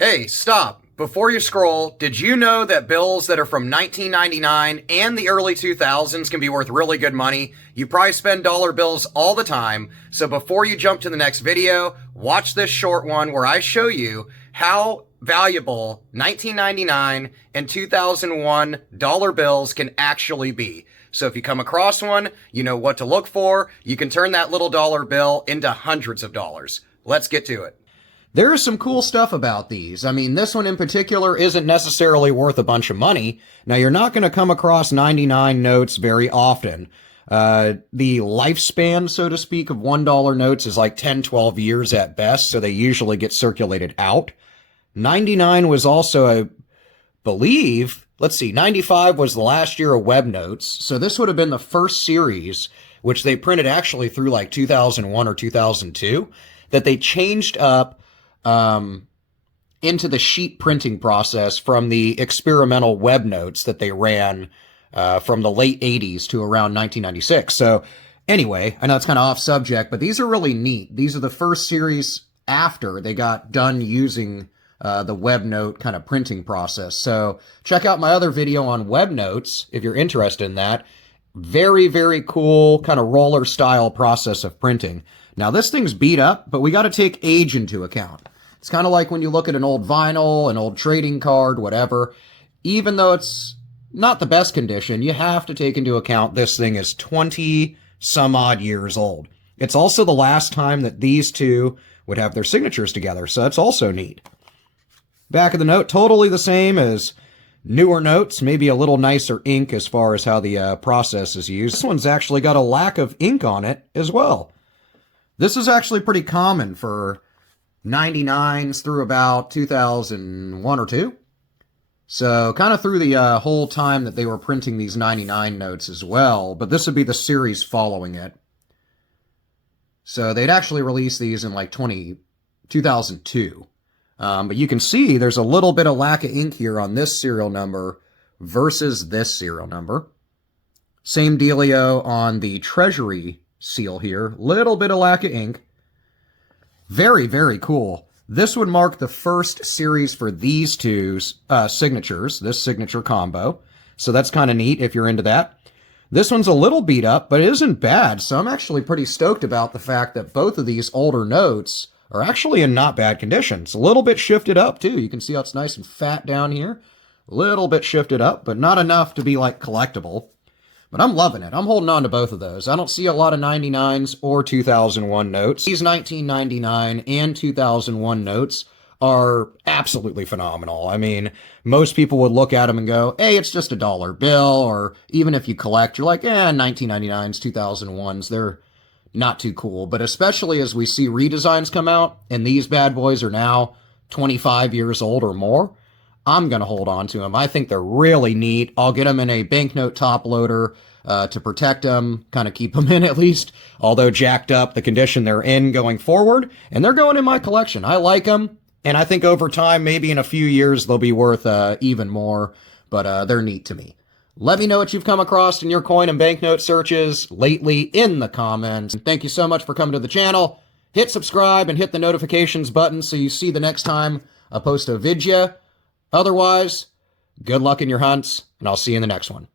Hey, stop. Before you scroll, did you know that bills that are from 1999 and the early 2000s can be worth really good money? You probably spend dollar bills all the time, so before you jump to the next video, watch this short one where I show you how valuable 1999 and 2001 dollar bills can actually be. So if you come across one, you know what to look for. You can turn that little dollar bill into hundreds of dollars. Let's get to it. There is some cool stuff about these. I mean, this one in particular isn't necessarily worth a bunch of money. Now, you're not going to come across 99 notes very often. The lifespan, so to speak, of $1 notes is like 10, 12 years at best, so they usually get circulated out. 99 was also, I believe, 95 was the last year of web notes, so this would have been the first series, which they printed actually through like 2001 or 2002, that they changed up into the sheet printing process from the experimental web notes that they ran from the late 80s to around 1996. So anyway, I know it's kind of off subject, but these are really neat. These are the first series after they got done using the web note kind of printing process. So check out my other video on web notes if you're interested in that. Very, very cool kind of roller style process of printing. Now this thing's beat up, but we got to take age into account. It's kind of like when you look at an old vinyl, an old trading card, whatever. Even though it's not the best condition, you have to take into account this thing is 20 some odd years old. It's also the last time that these two would have their signatures together, so that's also neat. Back of the note, totally the same as newer notes, maybe a little nicer ink as far as how the process is used. This one's actually got a lack of ink on it as well. This is actually pretty common for 99s through about 2001 or 2. So kind of through the whole time that they were printing these 99 notes as well, but this would be the series following it. So they'd actually release these in like 2002. But you can see there's a little bit of lack of ink here on this serial number versus this serial number. Same dealio on the Treasury seal here. Little bit of lack of ink. Very, very cool. This would mark the first series for these two signatures, this signature combo. So that's kind of neat if you're into that. This one's a little beat up, but it isn't bad. So I'm actually pretty stoked about the fact that both of these older notes are actually in not bad condition. It's a little bit shifted up too. You can see how it's nice and fat down here. A little bit shifted up, but not enough to be like collectible. But I'm loving it. I'm holding on to both of those. I don't see a lot of 99s or 2001 notes. These 1999 and 2001 notes are absolutely phenomenal. I mean, most people would look at them and go, hey, it's just a dollar bill. Or even if you collect, you're like, 1999s, 2001s, they're not too cool. But especially as we see redesigns come out, and these bad boys are now 25 years old or more, I'm going to hold on to them. I think they're really neat. I'll get them in a banknote top loader to protect them, kind of keep them in at least, although jacked up the condition they're in going forward. And they're going in my collection. I like them, and I think over time, maybe in a few years, they'll be worth even more, but they're neat to me. Let me know what you've come across in your coin and banknote searches lately in the comments. And thank you so much for coming to the channel. Hit subscribe and hit the notifications button so you see the next time I post a video. Otherwise, good luck in your hunts, and I'll see you in the next one.